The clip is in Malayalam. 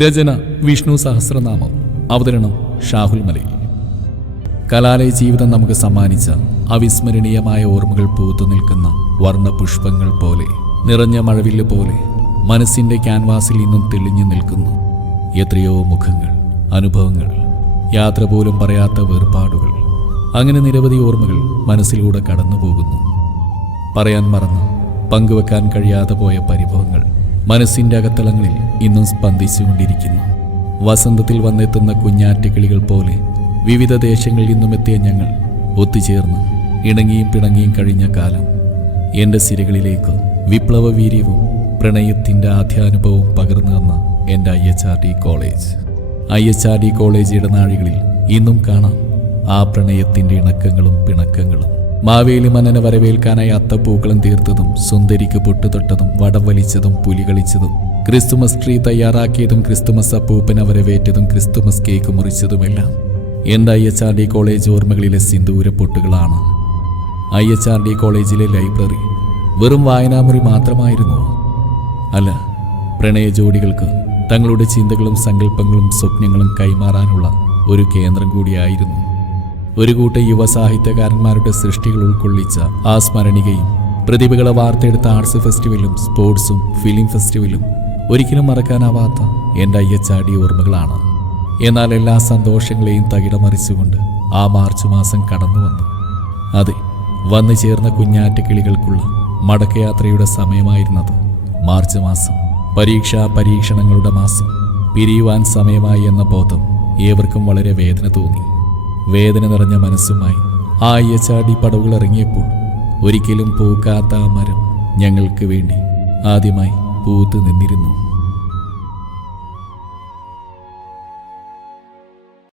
രചന വിഷ്ണു സഹസ്രനാമം. അവതരണം ഷാഹുൽ മലയിൽ. കലാലയ ജീവിതം നമുക്ക് സമ്മാനിച്ച അവിസ്മരണീയമായ ഓർമ്മകൾ പൂത്തു നിൽക്കുന്ന വർണ്ണപുഷ്പങ്ങൾ പോലെ, നിറഞ്ഞ മഴവില്ല് പോലെ മനസ്സിന്റെ ക്യാൻവാസിൽ ഇന്നും തെളിഞ്ഞു നിൽക്കുന്നു. എത്രയോ മുഖങ്ങൾ, അനുഭവങ്ങൾ, യാത്ര പോലും പറയാത്ത വേർപാടുകൾ, അങ്ങനെ നിരവധി ഓർമ്മകൾ മനസ്സിലൂടെ കടന്നു പോകുന്നു. പറയാൻ മറന്ന്, പങ്കുവെക്കാൻ കഴിയാതെ പോയ പരിഭവങ്ങൾ മനസ്സിന്റെ അകത്തളങ്ങളിൽ ഇന്നും സ്പന്ദിച്ചുകൊണ്ടിരിക്കുന്നു. വസന്തത്തിൽ വന്നെത്തുന്ന കുഞ്ഞാറ്റക്കിളികൾ പോലെ വിവിധ ദേശങ്ങളിൽ നിന്നും എത്തിയ ഞങ്ങൾ ഒത്തുചേർന്ന് ഇണങ്ങിയും പിണങ്ങിയും കഴിഞ്ഞ കാലം എൻ്റെ സിരകളിലേക്ക് വിപ്ലവ വീര്യവും പ്രണയത്തിൻ്റെ ആദ്യാനുഭവവും പകർന്നു തന്ന എൻ്റെ IHRD കോളേജ്. IHRD കോളേജ് ഇടനാഴികളിൽ ഇന്നും കാണാം ആ പ്രണയത്തിൻ്റെ ഇണക്കങ്ങളും പിണക്കങ്ങളും. മാവേലി മന്നനെ വരവേൽക്കാനായി അത്തപ്പൂക്കളം തീർത്തതും, സുന്ദരിക്ക് പൊട്ടുതൊട്ടതും, വടം വലിച്ചതും, പുലി കളിച്ചതും, ക്രിസ്തുമസ് ട്രീ തയ്യാറാക്കിയതും, ക്രിസ്തുമസ് അപ്പൂപ്പനെ വരവേറ്റതും, ക്രിസ്തുമസ് കേക്ക് മുറിച്ചതുമെല്ലാം എൻ്റെ IHRD കോളേജ് ഓർമ്മകളിലെ സിന്ദൂര പൊട്ടുകളാണ്. IHRD കോളേജിലെ ലൈബ്രറി വെറും വായനാമുറി മാത്രമായിരുന്നു. അല്ല, പ്രണയ ജോഡികൾക്ക് തങ്ങളുടെ ചിന്തകളും സങ്കല്പങ്ങളും സ്വപ്നങ്ങളും കൈമാറാനുള്ള ഒരു കേന്ദ്രം കൂടിയായിരുന്നു. ഒരു കൂട്ടം യുവ സാഹിത്യകാരന്മാരുടെ സൃഷ്ടികൾ ഉൾക്കൊള്ളിച്ച ആ സ്മരണികയും പ്രതിഭകളെ വാർത്തെടുത്ത ആർട്സ് ഫെസ്റ്റിവലും സ്പോർട്സും ഫിലിം ഫെസ്റ്റിവലും ഒരിക്കലും മറക്കാനാവാത്ത എൻ്റെ IHRD ഓർമ്മകളാണ്. എന്നാൽ എല്ലാ സന്തോഷങ്ങളെയും തകിടമറിച്ചുകൊണ്ട് ആ മാർച്ച് മാസം കടന്നു വന്നു. അതെ, വന്നു ചേർന്ന കുഞ്ഞാറ്റക്കിളികൾക്കുള്ള മടക്കയാത്രയുടെ സമയമായിരുന്നത് മാർച്ച് മാസം. പരീക്ഷണങ്ങളുടെ മാസം. പിരിയുവാൻ സമയമായി എന്ന ബോധം ഏവർക്കും വളരെ വേദന തോന്നി. വേദന നിറഞ്ഞ മനസ്സുമായി ആ IHRD പടവുകൾ ഇറങ്ങിയപ്പോൾ ഒരിക്കലും പൂക്കാത്ത ആ മരം ഞങ്ങൾക്ക് വേണ്ടി ആദ്യമായി പൂത്തു നിന്നിരുന്നു.